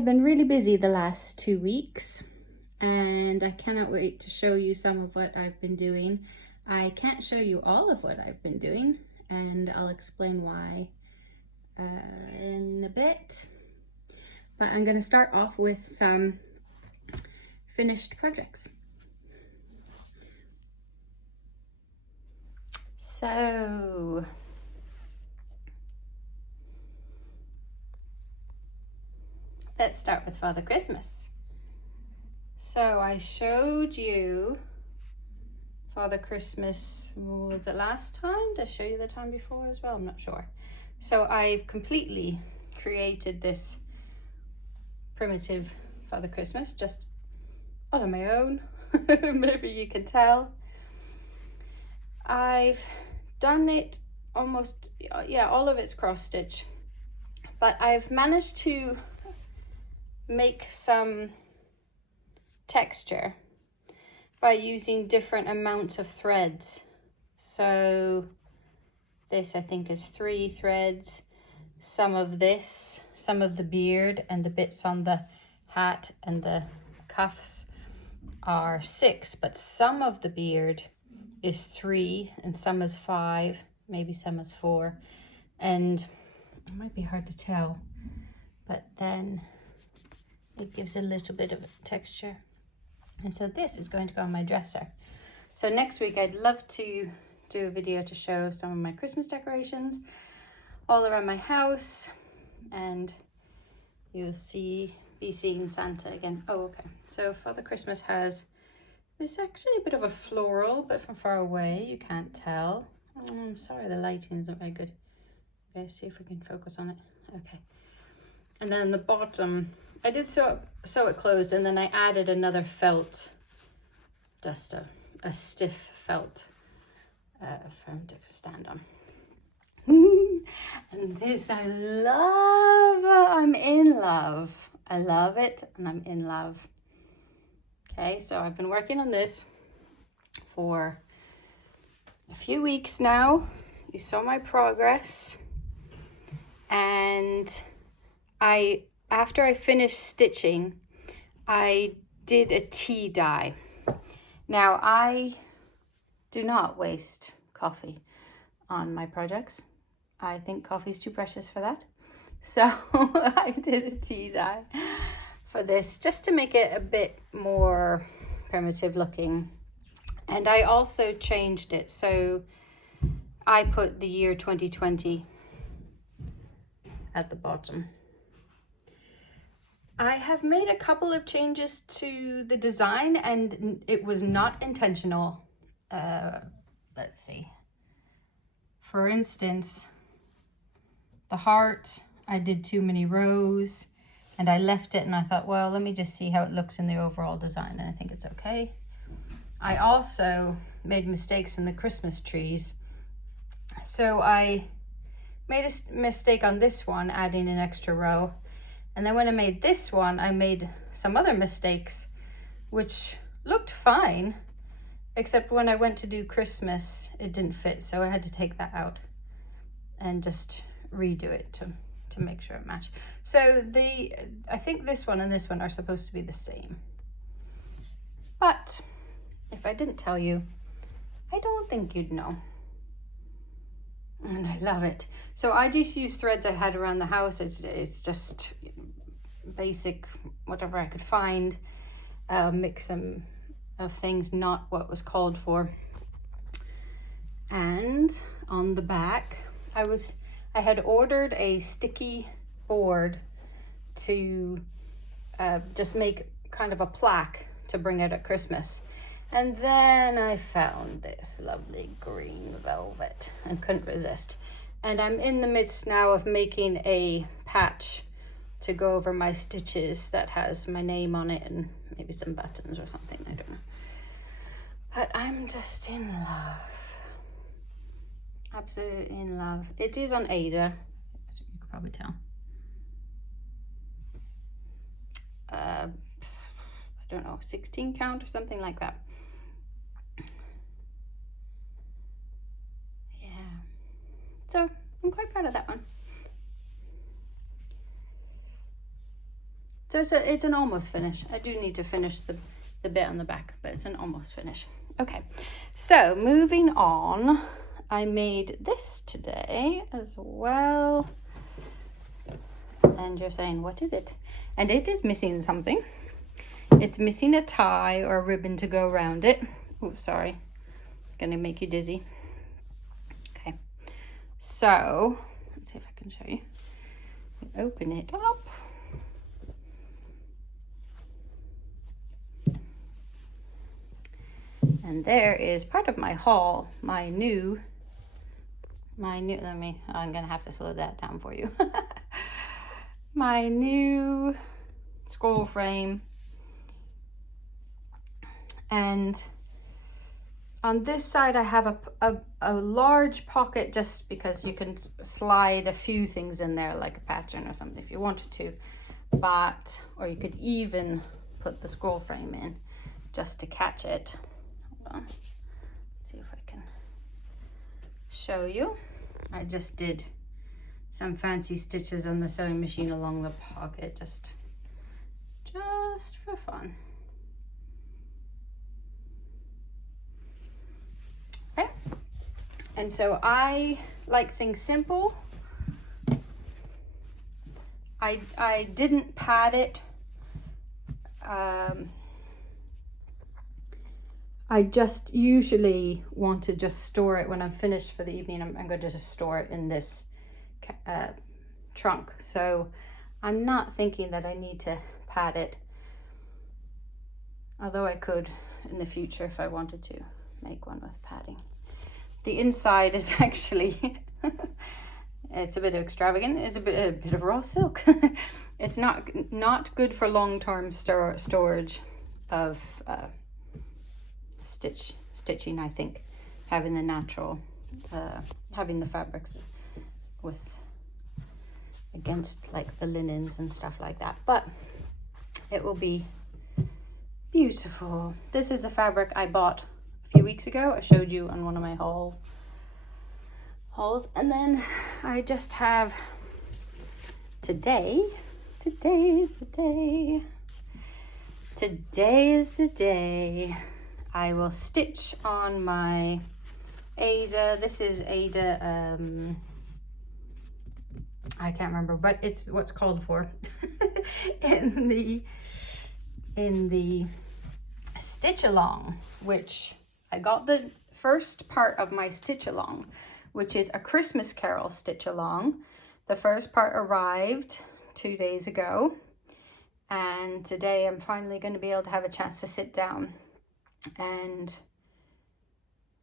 have been really busy the last 2 weeks, and I cannot wait to show you some of what I've been doing. I can't show you all of what I've been doing, and I'll explain why in a bit. But I'm going to start off with some finished projects. So let's start with Father Christmas. So I showed you Father Christmas, was it last time? Did I show you the time before as well? I'm not sure. So I've completely created this primitive Father Christmas just on my own. Maybe you can tell. I've done it almost, yeah, all of it's cross stitch, but I've managed to make some texture by using different amounts of threads. So this I think is 3 threads, some of this, some of the beard and the bits on the hat and the cuffs are 6, but some of the beard is 3 and some is 5, maybe some is 4, and it might be hard to tell, but then it gives a little bit of texture. And so this is going to go on my dresser. So next week I'd love to do a video to show some of my Christmas decorations all around my house, and you'll be seeing Santa again. Oh, okay. So Father Christmas has, it's actually a bit of a floral, but from far away you can't tell. I'm sorry, the lighting isn't very good. Okay, see if we can focus on it. Okay. And then the bottom, I did sew it closed, and then I added another felt, just a stiff felt for him to stand on. And this I love. I'm in love. I love it, and I'm in love. Okay, so I've been working on this for a few weeks now. You saw my progress, and after I finished stitching, I did a tea dye. Now, I do not waste coffee on my projects. I think coffee is too precious for that. So I did a tea dye for this just to make it a bit more primitive looking. And I also changed it. So I put the year 2020 at the bottom. I have made a couple of changes to the design, and it was not intentional. Let's see. For instance, the heart, I did too many rows, and I left it, and I thought, well, let me just see how it looks in the overall design, and I think it's okay. I also made mistakes in the Christmas trees. So I made a mistake on this one, adding an extra row. And then when I made this one, I made some other mistakes, which looked fine, except when I went to do Christmas, it didn't fit. So I had to take that out and just redo it to make sure it matched. So I think this one and this one are supposed to be the same. But if I didn't tell you, I don't think you'd know. And I love it. So I just use threads I had around the house. It's just basic, whatever I could find, mix some of things, not what was called for. And on the back, I had ordered a sticky board to just make kind of a plaque to bring out at Christmas. And then I found this lovely green velvet and couldn't resist. And I'm in the midst now of making a patch to go over my stitches that has my name on it and maybe some buttons or something, I don't know. But I'm just in love. Absolutely in love. It is on Ada, as you could probably tell. I don't know, 16 count or something like that. So I'm quite proud of that one. So it's an almost finish. I do need to finish the bit on the back, but it's an almost finish. Okay, so moving on, I made this today as well. And you're saying, what is it? And it is missing something. It's missing a tie or a ribbon to go around it. Oh, sorry. Gonna make you dizzy. Okay. So, let's see if I can show you. Open it up. And there is part of my haul, my new, I'm gonna have to slow that down for you. My new scroll frame. And on this side I have a large pocket just because you can slide a few things in there, like a pattern or something if you wanted to, or you could even put the scroll frame in just to catch it. Hold on. Let's see if I can show you. I just did some fancy stitches on the sewing machine along the pocket, just for fun. Okay. And so I like things simple. I didn't pad it. I just usually want to just store it when I'm finished for the evening. I'm going to just store it in this trunk. So I'm not thinking that I need to pad it. Although I could in the future if I wanted to make one with padding. The inside is actually, it's a bit extravagant. It's a bit of raw silk. It's not good for long-term storage of stitching, I think. Having the natural, having the fabrics against like the linens and stuff like that. But it will be beautiful. This is the fabric I bought a few weeks ago. I showed you on one of my hauls. And then I just have today is the day I will stitch on my Ada. This is Ada, I can't remember, but it's what's called for in the stitch along, which I got the first part of my stitch along, which is a Christmas Carol stitch along. The first part arrived 2 days ago, and today I'm finally going to be able to have a chance to sit down and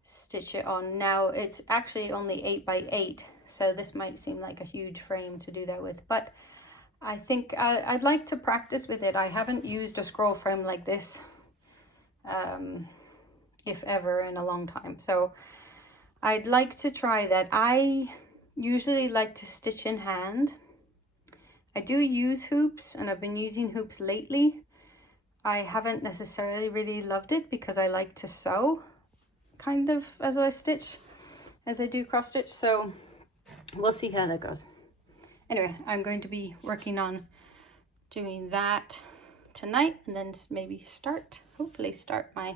stitch it on. Now it's actually only 8 by 8, so this might seem like a huge frame to do that with, but I think I'd like to practice with it. I haven't used a scroll frame like this, if ever, in a long time, so I'd like to try that. I usually like to stitch in hand. I do use hoops, and I've been using hoops lately. I haven't necessarily really loved it because I like to sew kind of as I stitch, as I do cross stitch, so we'll see how that goes. Anyway, I'm going to be working on doing that tonight, and then maybe hopefully start my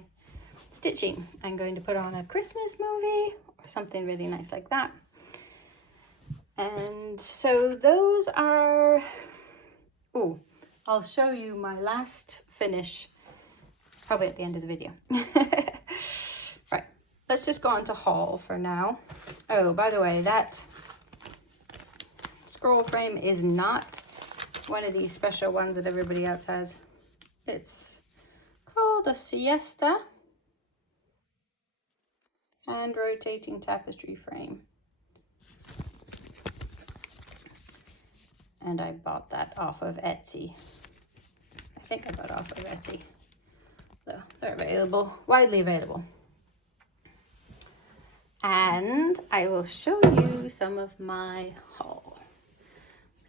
stitching. I'm going to put on a Christmas movie or something really nice like that. And so those are, I'll show you my last finish probably at the end of the video. Right, let's just go on to haul for now. Oh, by the way, that scroll frame is not one of these special ones that everybody else has. It's called a siesta hand rotating tapestry frame, and I bought that off of Etsy. I think I bought it off of Etsy, so they're available, widely available. And I will show you some of my haul.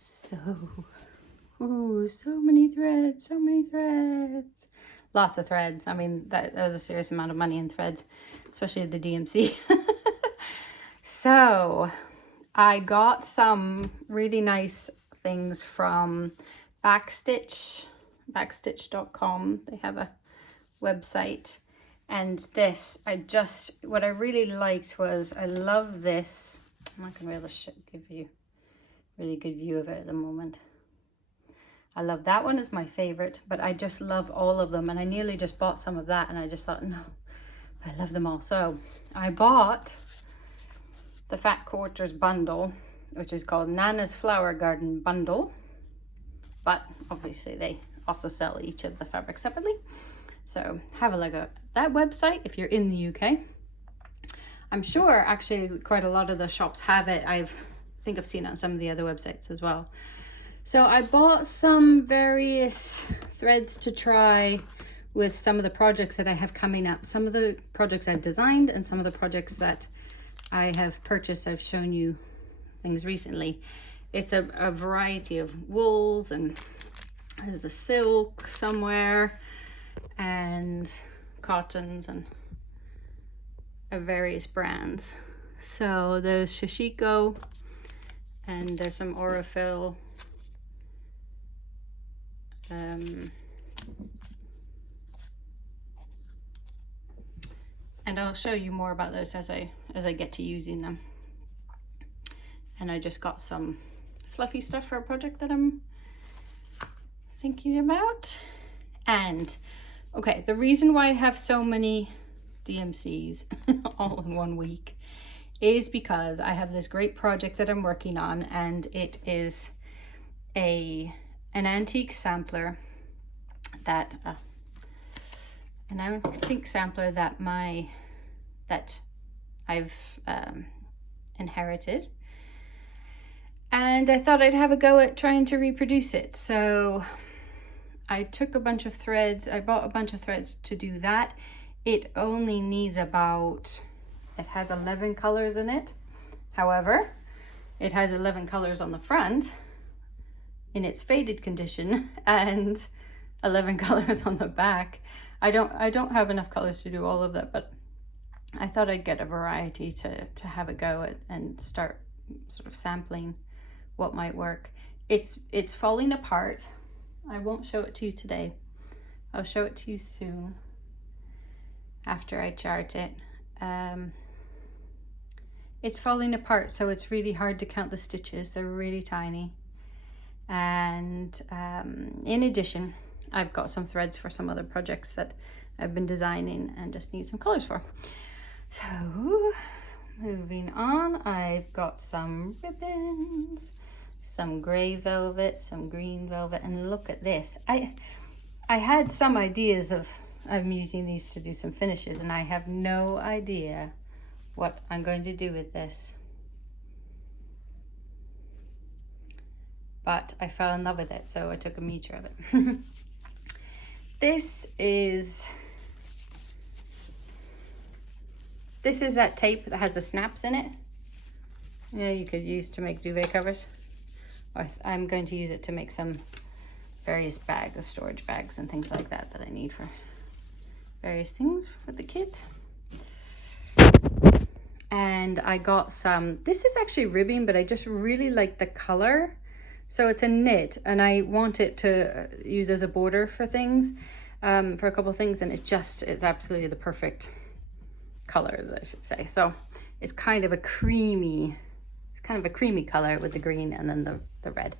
So many threads, lots of threads. I mean, that was a serious amount of money in threads, especially the DMC. So I got some really nice things from Backstitch backstitch.com. They have a website. And this, what I really liked was, I love this. I'm not going to be able to give you a really good view of it at the moment. I love that one, is my favorite, but I just love all of them. And I nearly just bought some of that, and I just thought, no, I love them all. So I bought the Fat Quarters bundle, which is called Nana's Flower Garden Bundle. But obviously they also sell each of the fabrics separately. So have a look at that website if you're in the UK. I'm sure actually quite a lot of the shops have it. I think I've seen it on some of the other websites as well. So I bought some various threads to try with some of the projects that I have coming up. Some of the projects I've designed and some of the projects that I have purchased. I've shown you things recently. It's a variety of wools, and there's a silk somewhere, and cottons, and various brands. So there's shashiko, and there's some Aurifil. And I'll show you more about those as I get to using them. And I just got some fluffy stuff for a project that I'm thinking about. And okay, the reason why I have so many DMCs all in 1 week is because I have this great project that I'm working on, and it is an antique sampler that I've inherited, and I thought I'd have a go at trying to reproduce it. So I took a bunch of threads. I bought a bunch of threads to do that. It only needs it has 11 colors in it. However, it has 11 colors on the front in its faded condition, and 11 colors on the back. I don't have enough colors to do all of that, but I thought I'd get a variety to have a go at and start sort of sampling what might work. It's falling apart. I won't show it to you today. I'll show it to you soon after I chart it. It's falling apart, so it's really hard to count the stitches. They're really tiny. And in addition, I've got some threads for some other projects that I've been designing and just need some colors for. So moving on, I've got some ribbons, some gray velvet, some green velvet, and look at this. I had some ideas of using these to do some finishes, and I have no idea what I'm going to do with this. But I fell in love with it, so I took a meter of it. This is that tape that has the snaps in it. Yeah, you could use to make duvet covers. I'm going to use it to make some various bags, storage bags and things like that I need for various things for the kids. And I got some, this is actually ribbing, but I just really like the color. So it's a knit, and I want it to use as a border for things, for a couple of things, and it's absolutely the perfect color, I should say. So it's kind of a creamy color with the green and then the red.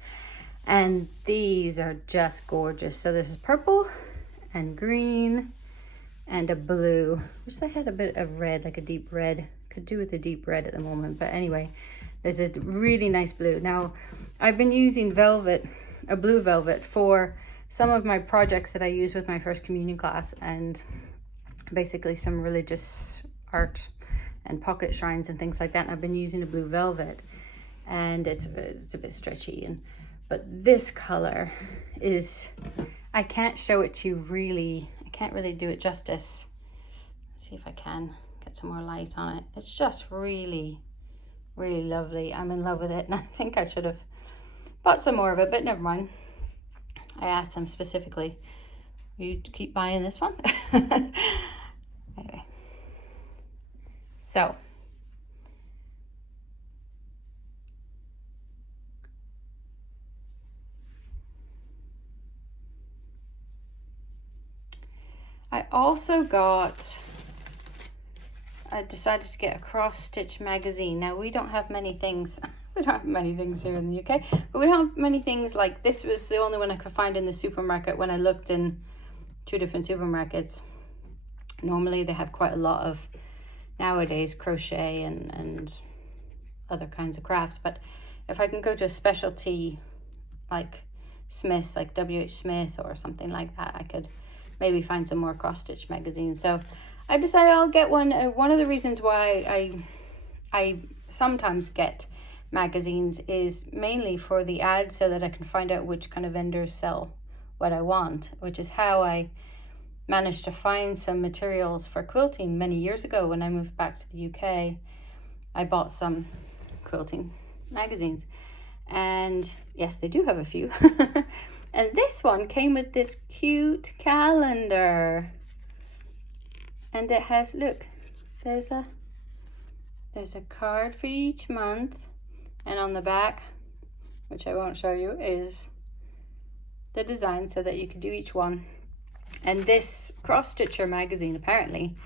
And these are just gorgeous. So this is purple and green and a blue. Wish I had a bit of red, like a deep red. Could do with a deep red at the moment, but anyway, there's a really nice blue. Now, I've been using velvet, a blue velvet, for some of my projects that I use with my first communion class, and basically some religious art and pocket shrines and things like that. And I've been using a blue velvet, and it's a bit stretchy, but this color is, I can't show it to you really. I can't really do it justice. Let's see if I can get some more light on it. It's just really, really lovely. I'm in love with it, and I think I should have bought some more of it, but never mind. I asked them specifically, will you keep buying this one? Anyway, so also got, I decided to get a cross-stitch magazine. Now, we don't have many things. We don't have many things here in the UK, but we don't have many things like this. Was the only one I could find in the supermarket when I looked in 2 different supermarkets. Normally they have quite a lot of, nowadays, crochet and other kinds of crafts, but if I can go to a specialty like Smith's, like WH Smith or something like that, I could maybe find some more cross-stitch magazines. So I decided I'll get one. One of the reasons why I sometimes get magazines is mainly for the ads, so that I can find out which kind of vendors sell what I want, which is how I managed to find some materials for quilting many years ago. When I moved back to the UK, I bought some quilting magazines, and yes, they do have a few. And this one came with this cute calendar, and it has, look, there's a card for each month, and on the back, which I won't show you, is the design so that you can do each one. And this Cross Stitcher magazine, apparently,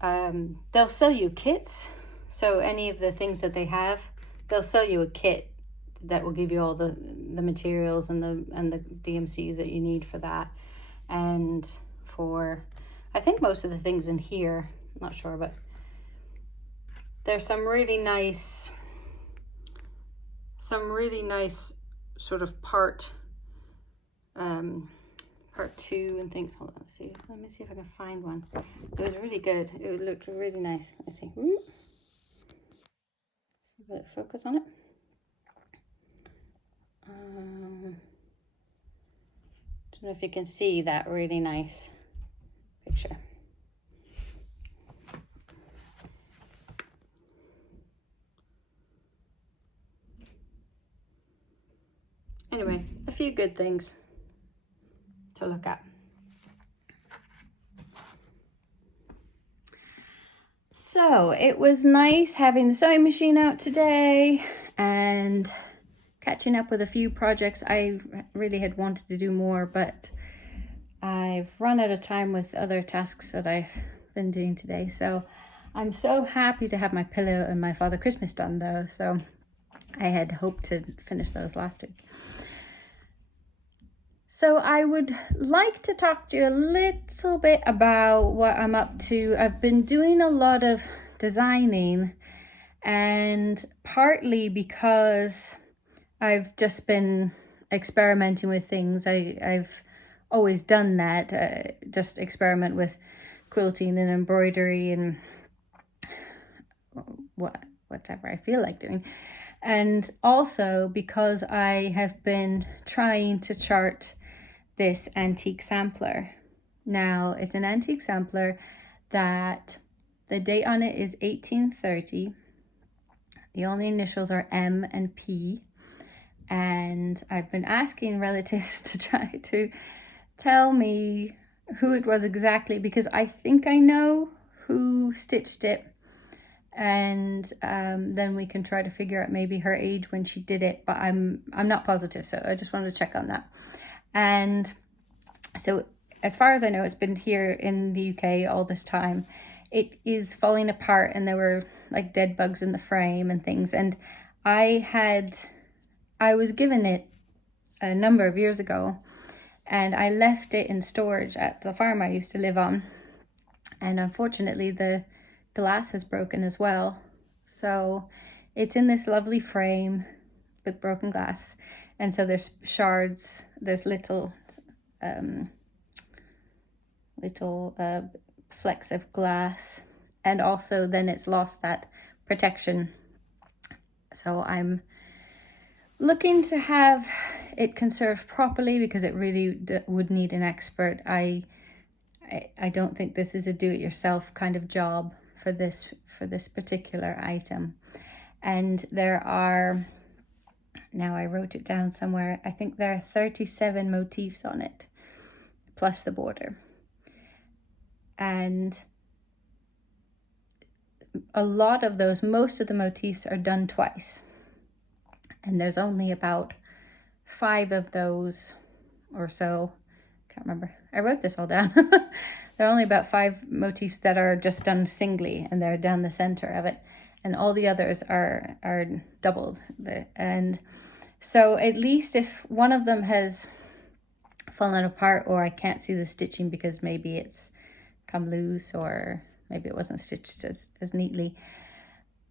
they'll sell you kits. So any of the things that they have, they'll sell you a kit that will give you all the materials and the DMCs that you need for that. And for, I think most of the things in here, I'm not sure, but there's some really nice sort of part 2 and things. Hold on, let me see if I can find one. It was really good. It looked really nice. Let's see. See a bit of focus on it. Don't know if you can see that really nice picture. Anyway, a few good things to look at. So it was nice having the sewing machine out today and catching up with a few projects. I really had wanted to do more, but I've run out of time with other tasks that I've been doing today. So I'm so happy to have my pillow and my Father Christmas done though. So I had hoped to finish those last week. So I would like to talk to you a little bit about what I'm up to. I've been doing a lot of designing, and partly because I've just been experimenting with things. I've always done that, just experiment with quilting and embroidery and whatever I feel like doing. And also because I have been trying to chart this antique sampler. Now, it's an antique sampler that the date on it is 1830. The only initials are M and P. And I've been asking relatives to try to tell me who it was exactly, because I think I know who stitched it. And then we can try to figure out maybe her age when she did it, but I'm not positive, so I just wanted to check on that. And so as far as I know, it's been here in the UK all this time. It is falling apart, and there were like dead bugs in the frame and things. And I was given it a number of years ago, and I left it in storage at the farm I used to live on. And unfortunately, the glass has broken as well. So it's in this lovely frame with broken glass. And so there's shards, there's little flecks of glass, and also then it's lost that protection. So I'm looking to have it conserved properly, because it really would need an expert. I don't think this is a do-it-yourself kind of job for this particular item. And there are, now I wrote it down somewhere, I think there are 37 motifs on it, plus the border. And a lot of those, most of the motifs are done twice. And there's only about 5 of those or so can't remember. I wrote this all down. There are only about 5 motifs that are just done singly, and they're down the center of it. And all the others are doubled. And so at least if one of them has fallen apart, or I can't see the stitching because maybe it's come loose, or maybe it wasn't stitched as neatly,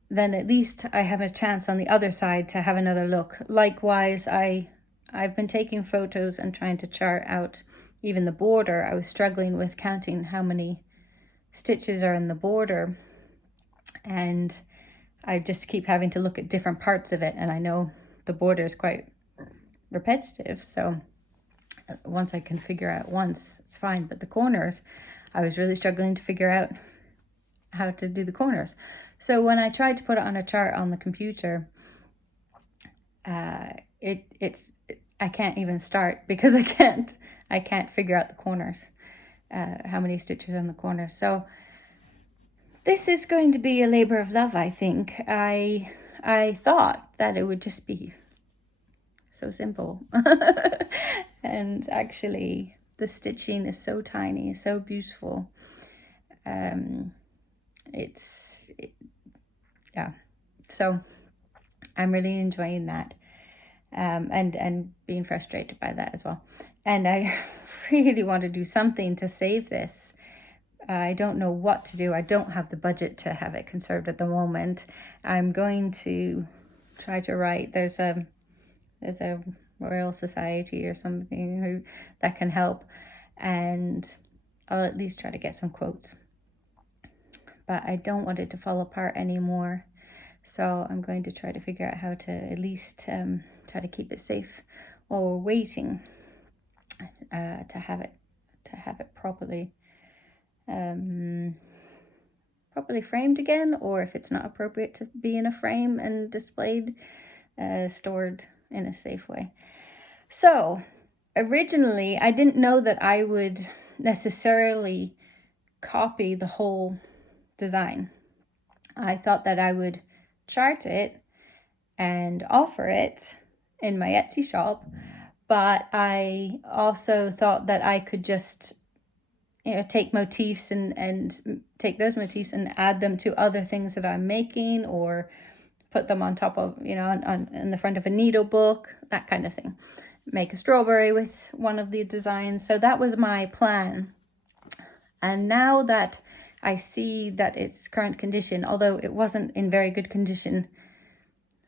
then at least I have a chance on the other side to have another look. Likewise, I've been taking photos and trying to chart out even the border. I was struggling with counting how many stitches are in the border, and I just keep having to look at different parts of it, and I know the border is quite repetitive, so once I can figure out once, it's fine. But the corners, I was really struggling to figure out how to do the corners. So when I tried to put it on a chart on the computer, I can't even start because I can't figure out the corners, how many stitches on the corners. So this is going to be a labor of love, I think. I thought that it would just be so simple. And actually the stitching is so tiny, so beautiful. So I'm really enjoying that, and being frustrated by that as well. And I really want to do something to save this. I don't know what to do. I don't have the budget to have it conserved at the moment. I'm going to try to write. There's a Royal Society or something that can help, and I'll at least try to get some quotes. But I don't want it to fall apart anymore, so I'm going to try to figure out how to at least try to keep it safe while we're waiting to have it properly framed again, or if it's not appropriate to be in a frame and displayed, stored in a safe way. So originally I didn't know that I would necessarily copy the whole design. I thought that I would chart it and offer it in my Etsy shop, but I also thought that I could just take motifs and take those motifs and add them to other things that I'm making, or put them on top of, in the front of a needle book, that kind of thing. Make a strawberry with one of the designs. So that was my plan. And now that I see that its current condition, although it wasn't in very good condition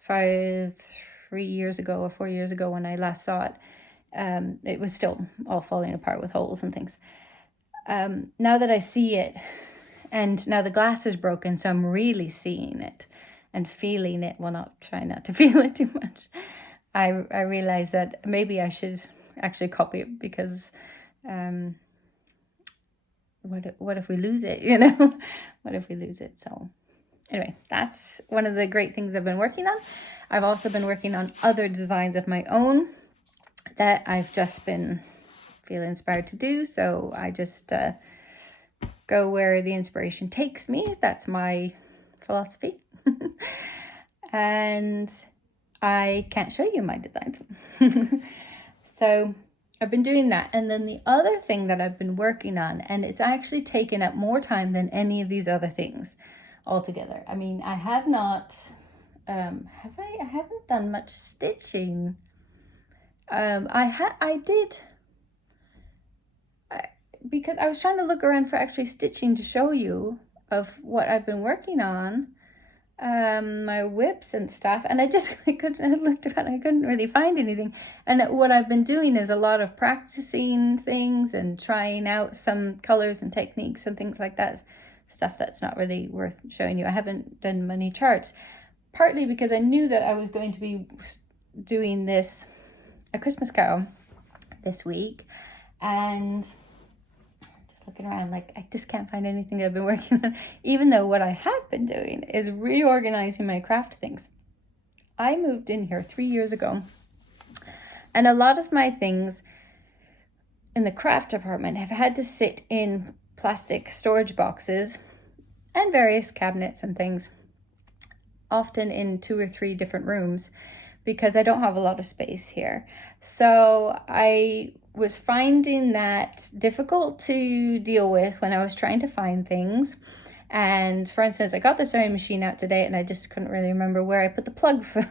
3 years ago or 4 years ago when I last saw it, it was still all falling apart with holes and things. Now that I see it, and now the glass is broken, so I'm really seeing it and feeling it. Well, not trying not to feel it too much. I realize that maybe I should actually copy it, because what if we lose it, What if we lose it? So anyway, that's one of the great things I've been working on. I've also been working on other designs of my own that I've just been feeling inspired to do. So I just go where the inspiration takes me. That's my philosophy. And I can't show you my designs. So I've been doing that. And then the other thing that I've been working on, and it's actually taken up more time than any of these other things altogether. I mean, I have not, I haven't done much stitching. I did, because I was trying to look around for actually stitching to show you of what I've been working on, my whips and stuff, and I looked around, I couldn't really find anything. And what I've been doing is a lot of practicing things and trying out some colors and techniques and things like that, stuff that's not really worth showing you. I haven't done many charts, partly because I knew that I was going to be doing a Christmas Carol this week, and looking around, I just can't find anything that I've been working on, even though what I have been doing is reorganizing my craft things. I moved in here 3 years ago, and a lot of my things in the craft department have had to sit in plastic storage boxes and various cabinets and things, often in 2 or 3 different rooms, because I don't have a lot of space here. So I was finding that difficult to deal with when I was trying to find things. And for instance, I got the sewing machine out today and I just couldn't really remember where I put the plug for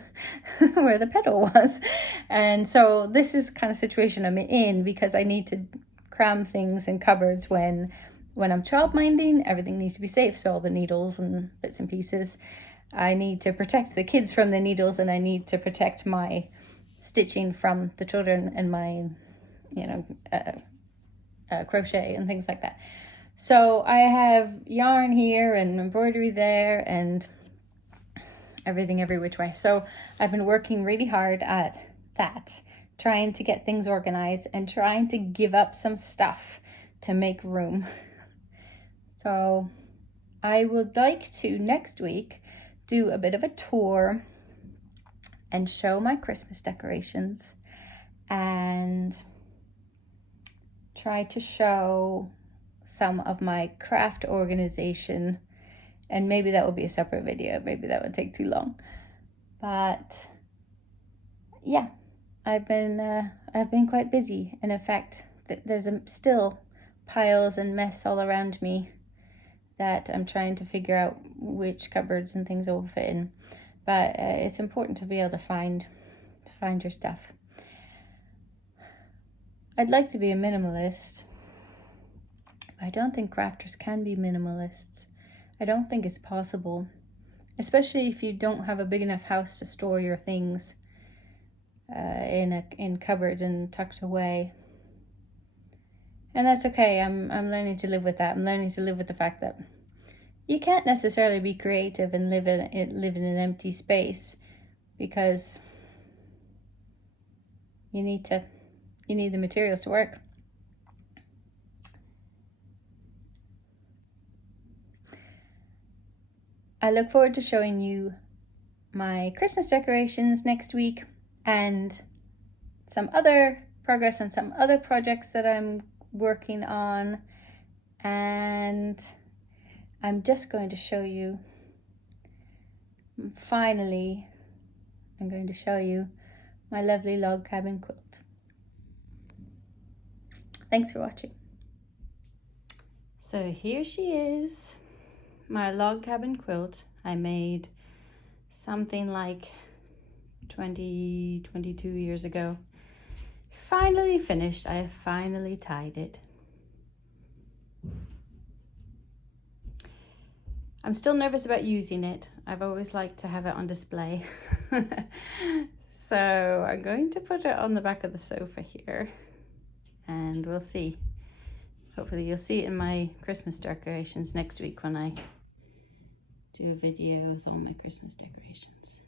where the pedal was. And so this is the kind of situation I'm in, because I need to cram things in cupboards when I'm child minding. Everything needs to be safe, so all the needles and bits and pieces. I need to protect the kids from the needles, and I need to protect my stitching from the children and my, crochet and things like that. So I have yarn here and embroidery there and everything every which way. So I've been working really hard at that, trying to get things organized and trying to give up some stuff to make room. So I would like to next week do a bit of a tour and show my Christmas decorations and try to show some of my craft organization, and maybe that will be a separate video. Maybe that would take too long, but yeah, I've been quite busy, and in fact there's still piles and mess all around me that I'm trying to figure out which cupboards and things will fit in. But it's important to be able to find your stuff. I'd like to be a minimalist. I don't think crafters can be minimalists. I don't think it's possible, especially if you don't have a big enough house to store your things in cupboards and tucked away. And that's okay. I'm learning to live with that. I'm learning to live with the fact that you can't necessarily be creative and live in an empty space, because you need the materials to work. I look forward to showing you my Christmas decorations next week and some other progress on some other projects that I'm working on. And I'm just going to show you, finally, I'm going to show you my lovely log cabin quilt. Thanks for watching. So here she is. My log cabin quilt. I made something like 22 years ago. It's finally finished. I have finally tied it. I'm still nervous about using it. I've always liked to have it on display. So I'm going to put it on the back of the sofa here and we'll see. Hopefully you'll see it in my Christmas decorations next week when I do a video with all my Christmas decorations.